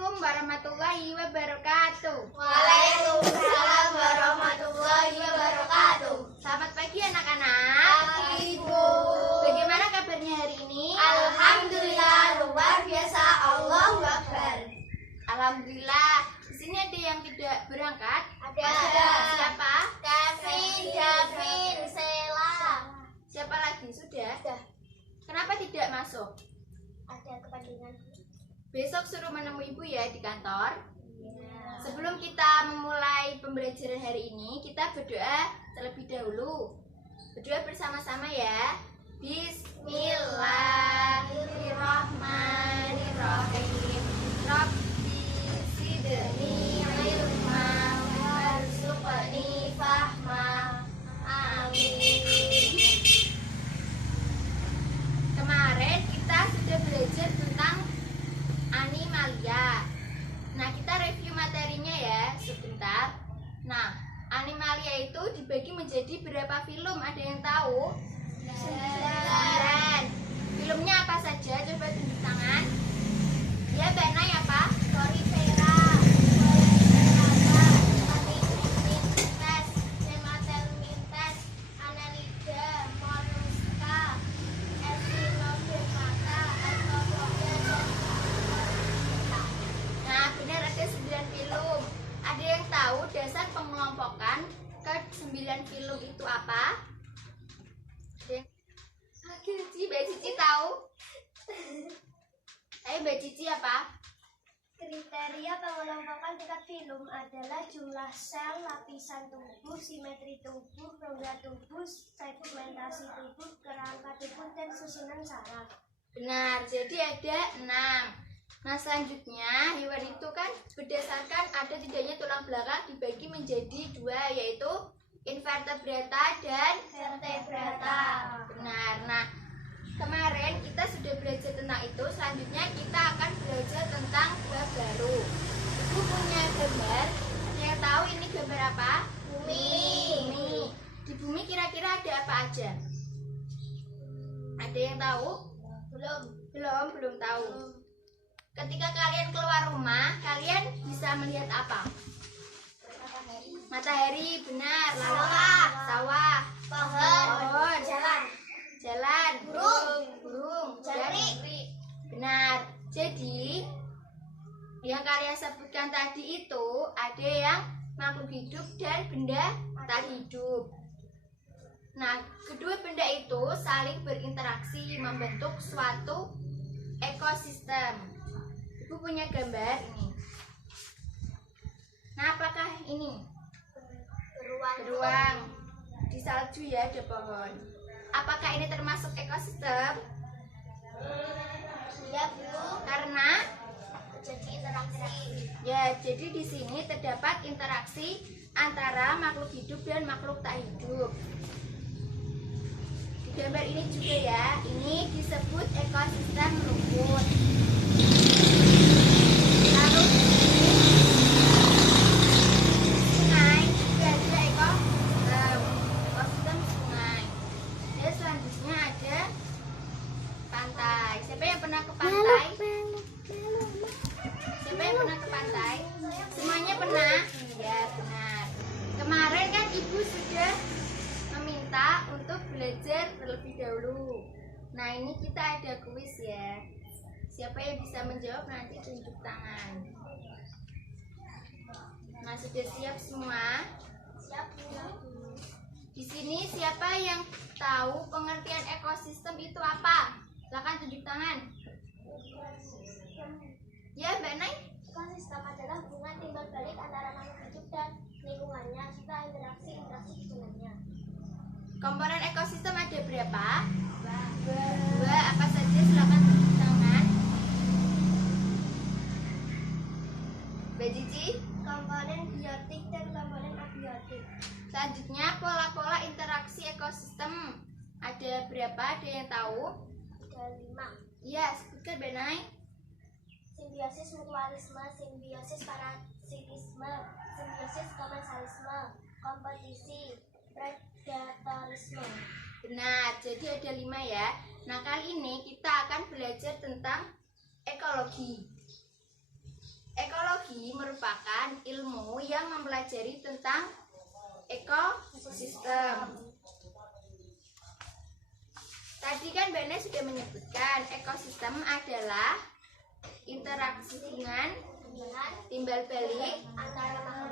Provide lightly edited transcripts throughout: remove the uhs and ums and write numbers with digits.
Assalamualaikum warahmatullahi wabarakatuh. Waalaikumsalam warahmatullahi wabarakatuh. Selamat pagi anak-anak. Pagi, Ibu. Bagaimana kabarnya hari ini? Alhamdulillah luar biasa. Allahu Akbar. Alhamdulillah. Di sini ada yang tidak berangkat? Ada. Siapa? Kevin, Davin, Sela. Siapa lagi? Sudah? Sudah. Kenapa tidak masuk? Ada kepentingan. Besok suruh menemui ibu ya di kantor. Iya. Sebelum kita memulai pembelajaran hari ini, kita berdoa terlebih dahulu. Berdoa bersama-sama ya. Bismillahirrahmanirrahim. Rabbi zidni ilma warzuqni fahma. Amin. Kemarin kita sudah belajar tentang animalia. Nah, kita review materinya ya sebentar. Nah, animalia itu dibagi menjadi berapa film? Ada yang tahu? 9. Filmnya apa saja? Coba tunjuk tangan. Ya, Mbak Nay apa? Korifera, Patintes, Nematelmintes, Annelida, Molluska, Echinodermata, Arthropoda, dan Arthropoda. Nah, benar ada 9 film. Ada yang tahu dasar pengelompokan ke 9 film itu apa? Ada yang... Mbak Cici tahu? Ayo Mbak Cici apa? Kriteria pengelompokan tingkat film adalah jumlah sel, lapisan tubuh, simetri tubuh, rongga tubuh, segmentasi tubuh, kerangka tubuh, dan susunan saraf. Benar, jadi ada 6. Nah, selanjutnya hewan itu kan berdasarkan ada tidaknya tulang belakang dibagi menjadi 2, yaitu invertebrata dan Vertebrata. benar. Nah, kemarin kita sudah belajar tentang itu. Selanjutnya kita akan belajar tentang bab baru. Ibu punya gambar. Ada yang tahu ini gambar apa? Bumi. Di bumi kira-kira ada apa aja? Ada yang tahu? Belum tahu. Ketika kalian keluar rumah, kalian bisa melihat apa? Matahari, benar. Lalu sawah, pohon, jalan, burung, jari. Benar. Jadi yang kalian sebutkan tadi itu ada yang makhluk hidup dan benda tak hidup. Nah, kedua benda itu saling berinteraksi membentuk suatu ekosistem. Ibu punya gambar ini. Nah, apakah ini? Beruang. Di salju ya ada pohon. Apakah ini termasuk ekosistem? Ya, Bu. Karena Jadi interaksi. ya, jadi di sini terdapat interaksi antara makhluk hidup dan makhluk tak hidup. Di gambar ini juga ya, ini disebut ekosistem rumput. Lalu sungai juga ada ekosistem sungai. Dan selanjutnya ada pantai. Siapa yang pernah ke pantai? Siapa yang pernah ke pantai? Semuanya pernah? Iya, benar. Kemarin kan ibu sudah meminta untuk belajar terlebih dahulu. Nah, ini kita ada kuis ya. Siapa yang bisa menjawab nanti tunjuk tangan. Nah, sudah siap semua? Siap, Bu. Di sini siapa yang tahu pengertian ekosistem itu apa? Silakan tunjuk tangan. Ya, Mbak Nay? Ekosistem adalah hubungan timbal balik antara makhluk hidup dan lingkungannya serta interaksi dengannya. Komponen ekosistem ada berapa? 2. Apa saja? Silakan tunjuk tangan. Mbak Cici? Komponen biotik dan komponen abiotik. Selanjutnya pola-pola interaksi ekosistem ada berapa? Ada yang tahu? Ada 5. Iya, sebutkan Mbak Nay. Simbiosis mutualisme, simbiosis parasitisme, simbiosis komensalisme, kompetisi, predatorisme. Benar, jadi ada 5 ya. Nah, kali ini kita akan belajar tentang ekologi. Ekologi merupakan ilmu yang mempelajari tentang ekosistem. Tadi kan Mbak Nes sudah menyebutkan ekosistem adalah interaksi hubungan timbal balik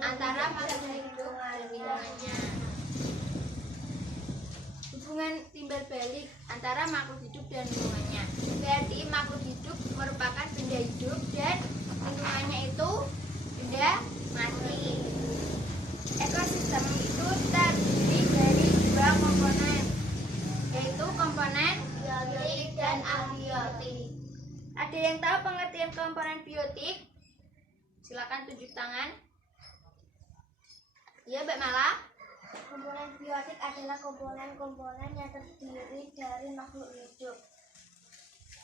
antara makhluk hidup dan lingkungannya. Hubungan timbal balik antara makhluk hidup dan lingkungannya. Berarti makhluk hidup merupakan benda hidup dan lingkungannya itu benda mati. Ekosistem itu terdiri dari dua komponen, yaitu komponen biotik dan abiotik. Ada yang tahu pengertian komponen biotik? Silakan tunjuk tangan. Ya, Mbak Mala. Komponen biotik adalah komponen-komponen yang terdiri dari makhluk hidup.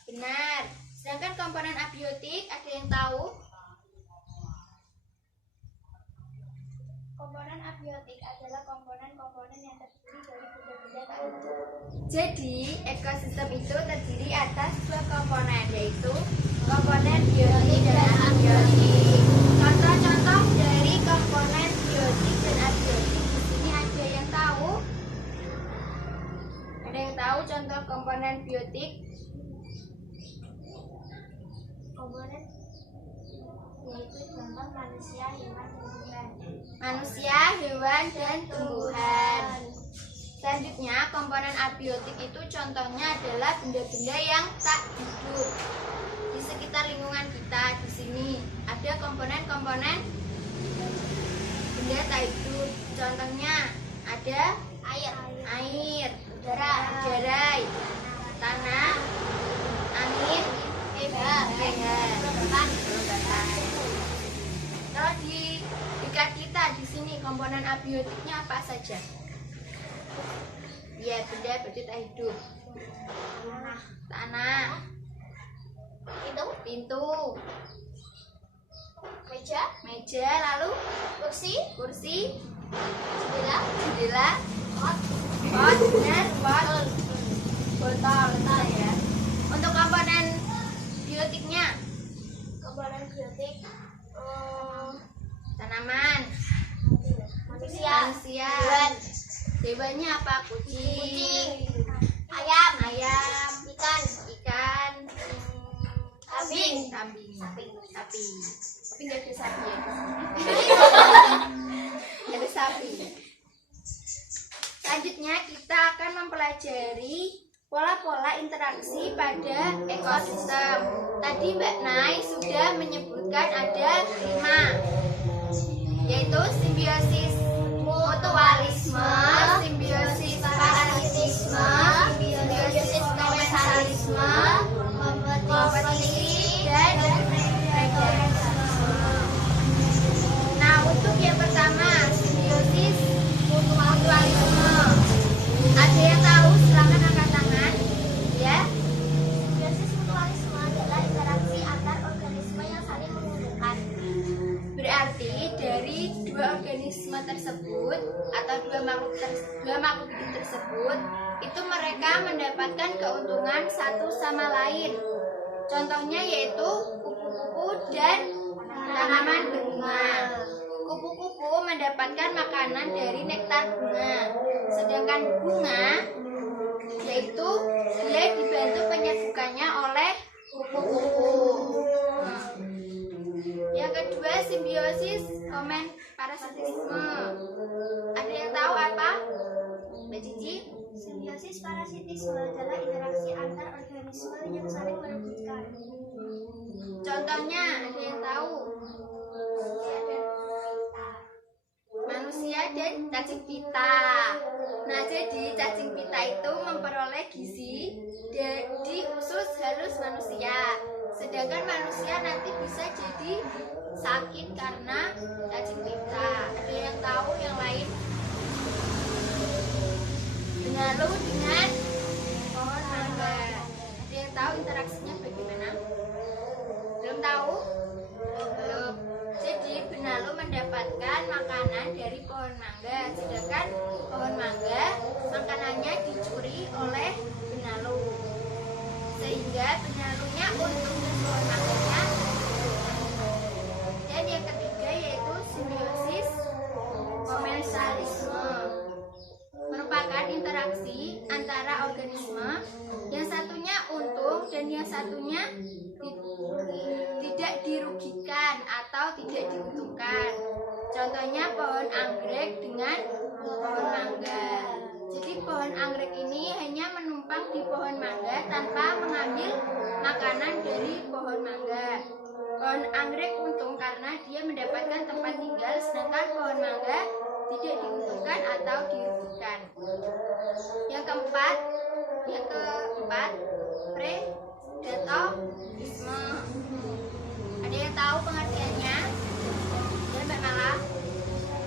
Benar. Sedangkan komponen abiotik ada yang tahu? Komponen abiotik adalah komponen-komponen yang terdiri dari benda-benda tak hidup. Jadi, ekosistem itu terdiri atas dua komponen, yaitu komponen biotik dan abiotik. Contoh-contoh dari komponen biotik dan abiotik di sini ada yang tahu? Ada yang tahu contoh komponen biotik? Komponen yaitu contoh manusia, hewan, tumbuhan. Manusia, hewan, dan tumbuhan. Selanjutnya, komponen abiotik itu contohnya adalah benda-benda yang tak hidup. Di sekitar lingkungan kita di sini ada komponen-komponen benda tak hidup. Contohnya ada air, udara, tanah, angin, kelembapan. Kalau di dekat kita di sini komponen abiotiknya apa saja? Ya, benda tak hidup. Tanah, pintu, meja, lalu kursi, jendela, pot, benar, botol, ya. Untuk komponen biotiknya, Komponen biotik tanaman, manusia, hewannya apa? Kucing, ayam, ikan, kambing, sapi. Tapi nggak ada sapi ya. Nggak ada sapi. Selanjutnya kita akan mempelajari pola-pola interaksi pada ekosistem. Tadi Mbak Nai sudah menyebutkan ada 5, yaitu simbiosis mutualisme, simbiosis parasitisme, simbiosis komensalisme, kompetisi, dan predatisme. Nah, untuk yang pertama, simbiosis mutualisme. Ada yang tahu? Silakan angkat tangan. Ya. Simbiosis mutualisme adalah interaksi antar organisme yang saling menguntungkan. Berarti dari dua organisme tersebut atau dua makhluk hidup tersebut itu mereka mendapatkan keuntungan satu sama lain. Contohnya yaitu kupu-kupu dan tanaman berbunga. Kupu-kupu mendapatkan makanan dari nektar bunga, sedangkan bunga yaitu dia dibantu penyerbukannya oleh kupu-kupu. Yang kedua, simbiosis parasitisme. Ada yang tahu apa? Mbak Cici? Simbiosis parasitisme adalah interaksi antar organisme yang saling merebutkan. Contohnya, ada yang tahu? Manusia dan cacing pita. Nah, jadi cacing pita itu memperoleh gizi di usus halus manusia. Sedangkan manusia nanti bisa jadi sakit karena cacing pita. Ada yang tahu yang lain? Benalu dengan pohon mangga. Ada yang tahu interaksinya bagaimana? Belum tahu? Belum. Jadi benalu mendapatkan makanan dari pohon mangga, sedangkan pohon mangga makanannya dicuri oleh benalu, sehingga benalunya untung dan pohon mangganya dan yang satunya tidak dirugikan atau tidak diuntungkan. Contohnya pohon anggrek dengan pohon mangga. Jadi pohon anggrek ini hanya menumpang di pohon mangga tanpa mengambil makanan dari pohon mangga. Pohon anggrek untung karena dia mendapatkan tempat tinggal, sedangkan pohon mangga tidak diuntungkan atau dirugikan. Yang keempat, predatorisme. Ada yang tahu pengertiannya? Ya, Mbak Mala.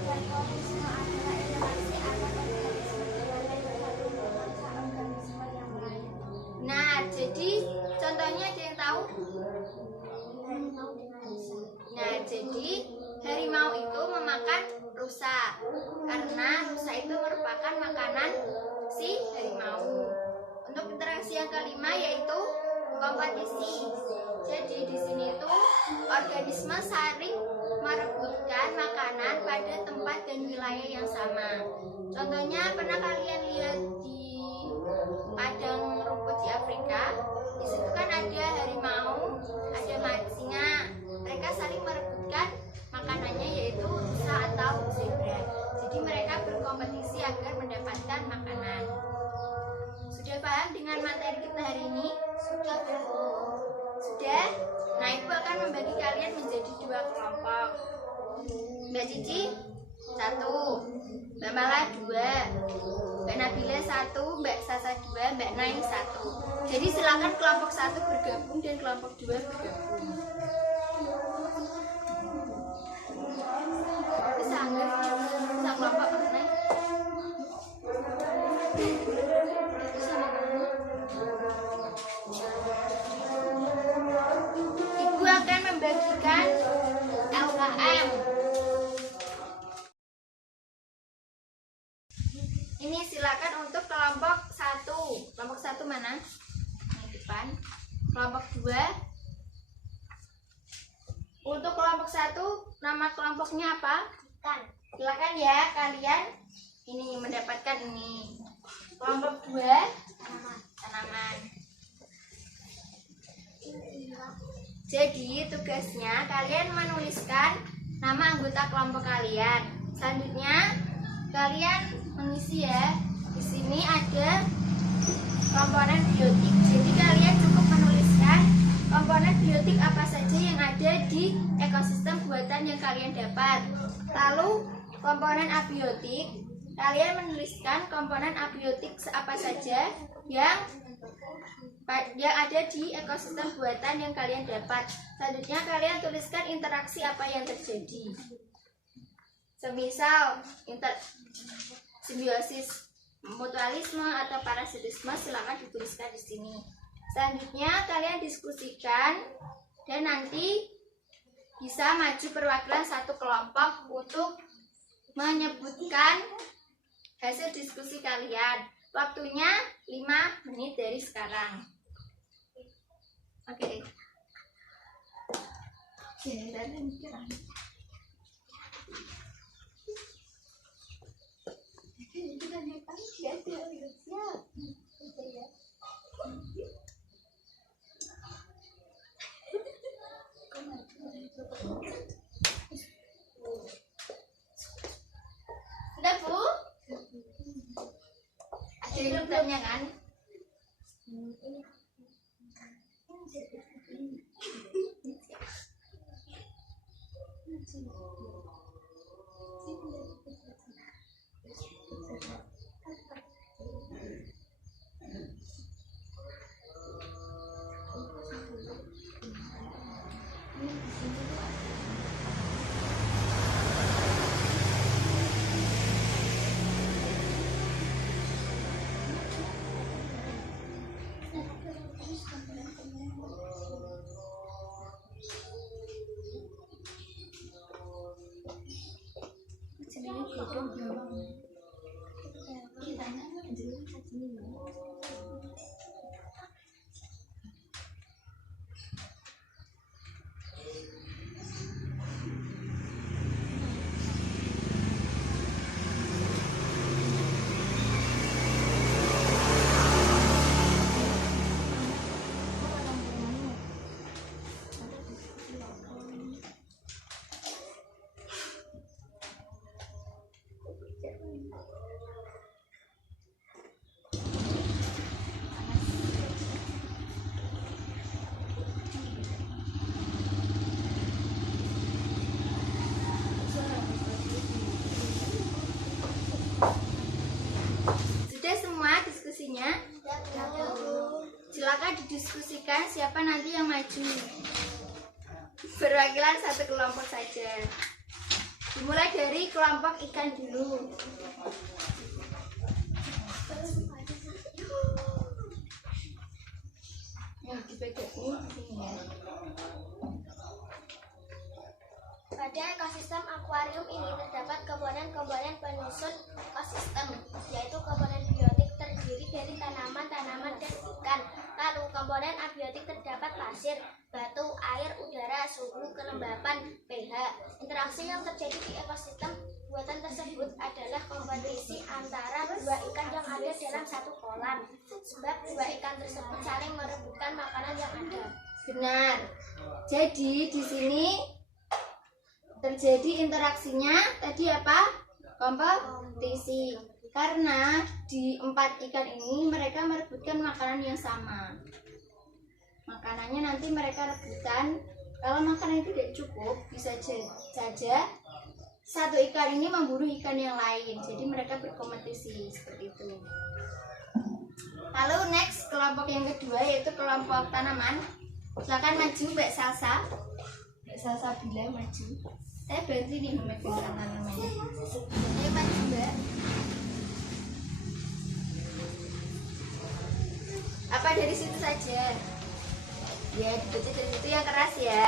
Predatorisme adalah interaksi antar organisme dengan mangsa organisme yang lain. Nah, jadi contohnya ada yang tahu? Harimau dengan rusa. Nah, jadi harimau itu memakan rusa karena rusa itu merupakan makanan si harimau. Untuk interaksi yang kelima yaitu kompetisi. Jadi di sini itu organisme saling merebutkan makanan pada tempat dan wilayah yang sama. Contohnya pernah kalian lihat di padang rumput di Afrika? Di situ kan ada harimau, ada singa. Mereka saling merebutkan makanannya yaitu rusa atau zebra. Jadi mereka berkompetisi agar mendapatkan makanan. Sudah paham dengan materi kita hari ini? Sudah, Bu. Sudah? Nah, Ibu akan membagi kalian menjadi 2 kelompok. Mbak Cici 1, Mbak Mala 2, Mbak Nabila 1, Mbak Sasa 2, Mbak Naim 1. Jadi silakan kelompok 1 bergabung dan kelompok 2 bergabung. Bisa enggak? Bisa kelompok mana? Ibu akan membagikan LKM. Ini silakan untuk kelompok 1. Kelompok 1 mana? Yang depan. Kelompok 2. Untuk kelompok 1, nama kelompoknya apa? Ikan. Silakan ya kalian ini mendapatkan ini. Kelompok 2, tanaman. Jadi tugasnya kalian menuliskan nama anggota kelompok kalian. Selanjutnya kalian mengisi ya. Di sini ada komponen biotik. Jadi kalian cukup menuliskan komponen biotik apa saja yang ada di ekosistem buatan yang kalian dapat. Lalu komponen abiotik, kalian menuliskan komponen abiotik apa saja yang ada di ekosistem buatan yang kalian dapat. Selanjutnya kalian tuliskan interaksi apa yang terjadi. Semisal simbiosis, mutualisme atau parasitisme, silakan dituliskan di sini. Selanjutnya kalian diskusikan dan nanti bisa maju perwakilan satu kelompok untuk menyebutkan hasil diskusi kalian. Waktunya 5 menit dari sekarang. Oke. Udah, Bu? Ada yang bertanya kan? Silakan didiskusikan siapa nanti yang maju. Perwakilan satu kelompok saja. Dimulai dari kelompok ikan dulu. Yang dipegang ini ya. Pada ekosistem akuarium ini terdapat komponen-komponen penyusun ekosistem, yaitu komponen biotik terdiri dari tanaman-tanaman dan ikan. Lalu komponen abiotik terdapat pasir, batu, air, udara, suhu, kelembapan, pH. Interaksi yang terjadi di ekosistem buatan tersebut adalah kompetisi antara dua ikan yang ada dalam satu kolam, sebab dua ikan tersebut saling merebutkan makanan yang ada. Benar. Jadi di sini terjadi interaksinya tadi apa? Kompetisi. Karena di 4 ikan ini mereka merebutkan makanan yang sama. Makanannya nanti mereka rebutan. Kalau makanan itu tidak cukup, bisa saja satu ikan ini memburu ikan yang lain. Jadi mereka berkompetisi seperti itu. Lalu next kelompok yang kedua yaitu kelompok tanaman. Silakan maju Mbak Salsa. Mbak Salsa bilang maju. Saya bantu nih memegang tanamannya. Ayo maju Mbak. Apa dari situ saja? Ya, dibaca dari situ yang keras ya.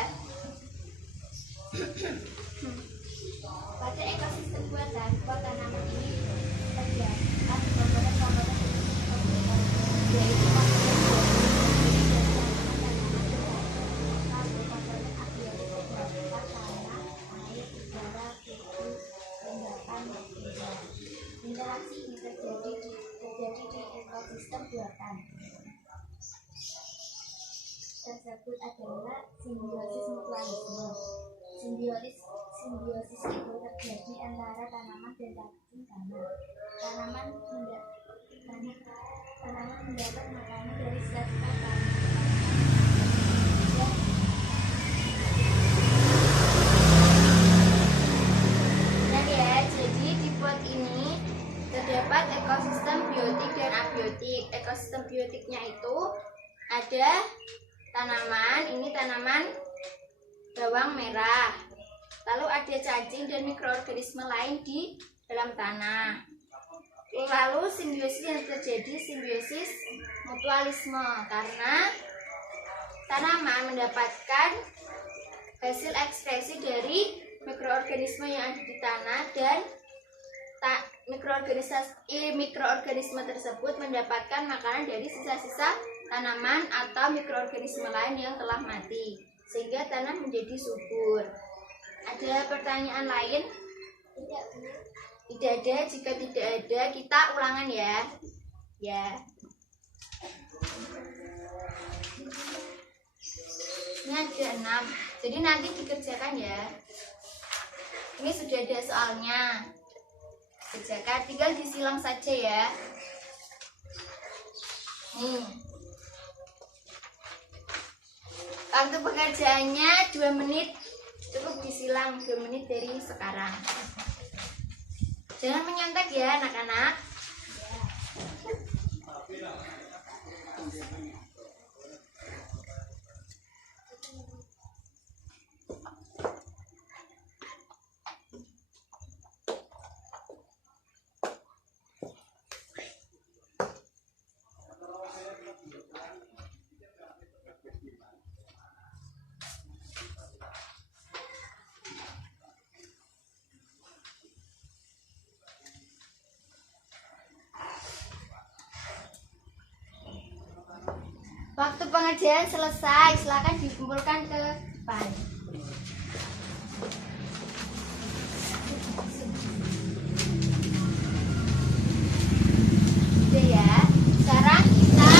Pada ekosistem buatan, tanaman ini terdapat komponen-komponen yaitu interaksi ini terjadi di ekosistem buatan. Tersebut adalah simbiosis mutualisme. Simbiosis itu terjadi antara tanaman dan cacing tanah. Tanaman mendapat makanan dari sisa-sisa tanah. Nah ya, jadi di pot ini terdapat ekosistem biotik dan abiotik. Ekosistem biotiknya itu ada tanaman, ini tanaman bawang merah. Lalu ada cacing dan mikroorganisme lain di dalam tanah. Lalu simbiosis yang terjadi simbiosis mutualisme karena tanaman mendapatkan hasil ekskresi dari mikroorganisme yang ada di tanah dan mikroorganisme tersebut mendapatkan makanan dari sisa-sisa tanaman atau mikroorganisme lain yang telah mati sehingga tanah menjadi subur. Ada pertanyaan lain? Tidak ada. Jika tidak ada, kita ulangan ya. Ya. Ini ada 6. Jadi nanti dikerjakan ya. Ini sudah ada soalnya. Kerjakan, tinggal disilang saja ya. Nih. Waktu pengerjaannya 2 menit. Cukup disilang 2 menit dari sekarang. Jangan menyontek ya anak-anak. Waktu pengerjaan selesai, silakan dikumpulkan ke depan. Udah ya. Sekarang kita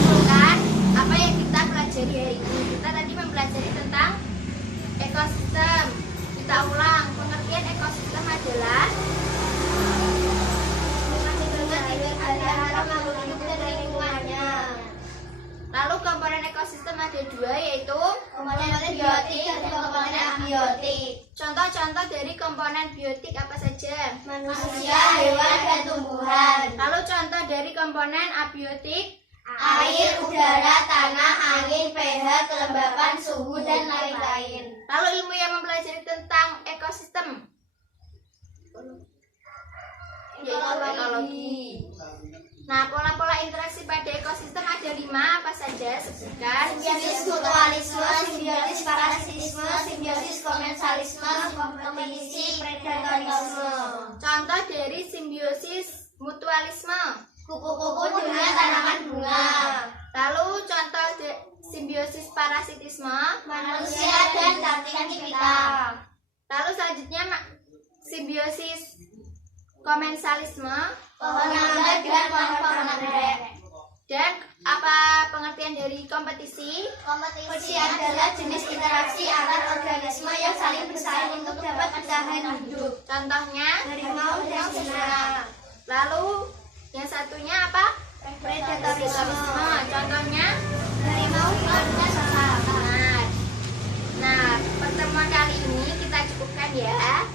kumpulkan apa yang kita pelajari hari ini. Kita tadi mempelajari tentang ekosistem. Kita ulang, pengertian ekosistem adalah lalu komponen ekosistem ada 2 yaitu komponen biotik dan komponen abiotik. Contoh-contoh dari komponen biotik apa saja? Manusia, hewan, dan tumbuhan. Lalu contoh dari komponen abiotik, air, udara, tanah, angin, pH, kelembapan, suhu, dan lain-lain. Lalu ilmu yang mempelajari tentang ekosistem, yaitu ekologi. Nah, pola-pola interaksi pada ekosistem ada 5, apa saja? Sebutkan. Simbiosis mutualisme, simbiosis parasitisme, simbiosis komensalisme, kompetisi, predatorisme. Contoh dari simbiosis mutualisme. Kupu-kupu dengan tanaman bunga. Lalu contoh simbiosis parasitisme. Manusia dan cacing kita. Lalu selanjutnya simbiosis komensalisme. Pohon anggrek dan pohon anggrek. Dan apa pengertian dari kompetisi? Kompetisi adalah jenis interaksi antar organisme yang saling bersaing untuk dapat bertahan hidup. Contohnya Harimau dan singa. lalu yang satunya apa? Predatorisme. Contohnya Harimau dan sapi. Nah, pertemuan kali ini kita cukupkan ya.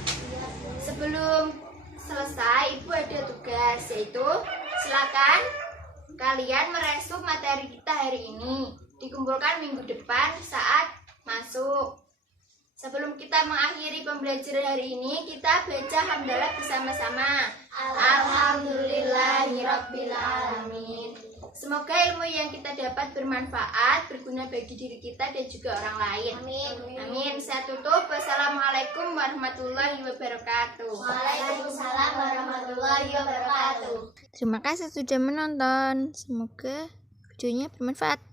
Sebelum selesai, Ibu ada tugas, yaitu silakan kalian meresum materi kita hari ini, dikumpulkan minggu depan saat masuk. Sebelum kita mengakhiri pembelajaran hari ini, kita baca hamdalah bersama-sama. Alhamdulillahirabbil alamin. Semoga ilmu yang kita dapat bermanfaat, berguna bagi diri kita dan juga orang lain. Amin. Amin. Saya tutup. Wassalamualaikum warahmatullahi wabarakatuh. Waalaikumsalam warahmatullahi wabarakatuh. Terima kasih sudah menonton. Semoga videonya bermanfaat.